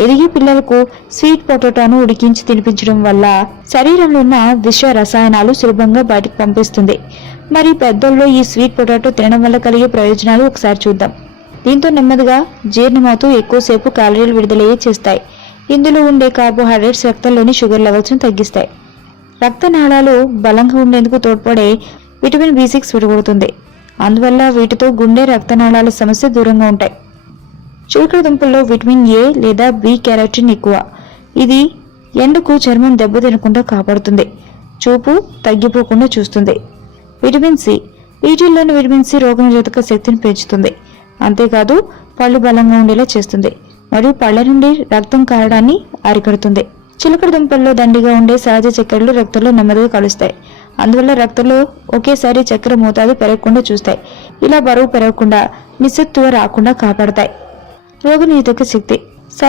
ఎదిగే పిల్లలకు స్వీట్ పొటాటోను ఉడికించి తినిపించడం వల్ల శరీరంలో ఉన్న విష రసాయనాలు సులభంగా బయటకు పంపిస్తుంది. మరి పెద్దల్లో ఈ స్వీట్ పొటాటో తినడం వల్ల కలిగే ప్రయోజనాలు ఒకసారి చూద్దాం. దీంతో నెమ్మదిగా జీర్ణమవుతూ ఎక్కువసేపు క్యాలరీలు విడుదలయ్యే చేస్తాయి. ఇందులో ఉండే కార్బోహైడ్రేట్స్ రక్తంలోని షుగర్ లెవెల్స్ను తగ్గిస్తాయి. రక్తనాళాలు బలంగా ఉండేందుకు తోడ్పడే విటమిన్ బి సిక్స్ విడగొడుతుంది. అందువల్ల వీటితో గుండె రక్తనాళాల సమస్య దూరంగా ఉంటాయి. చిలకడ దుంపల్లో విటమిన్ ఏ లేదా బి క్యారోటిన్ ఎక్కువ. ఇది ఎండకు చర్మం దెబ్బతినకుండా కాపాడుతుంది. చూపు తగ్గిపోకుండా చూస్తుంది. Vitamin C. వీటిల్లోని విటమిన్ సి రోగనిరోధక శక్తిని పెంచుతుంది. అంతేకాదు పళ్ళు బలంగా ఉండేలా చేస్తుంది. మరియు పళ్ళ నుండి రక్తం కారడాన్ని అరికడుతుంది. చిలకడ దుంపల్లో దండిగా ఉండే సహజ చక్కెరలు రక్తంలో నెమ్మదిగా కలుస్తాయి. అందువల్ల రక్తంలో ఒకేసారి చక్కెర మోతాదు పెరగకుండా చూస్తాయి. ఇలా బరువు పెరగకుండా నిస్సత్తువ రాకుండా కాపాడతాయి. రోగనిరోధక శక్తి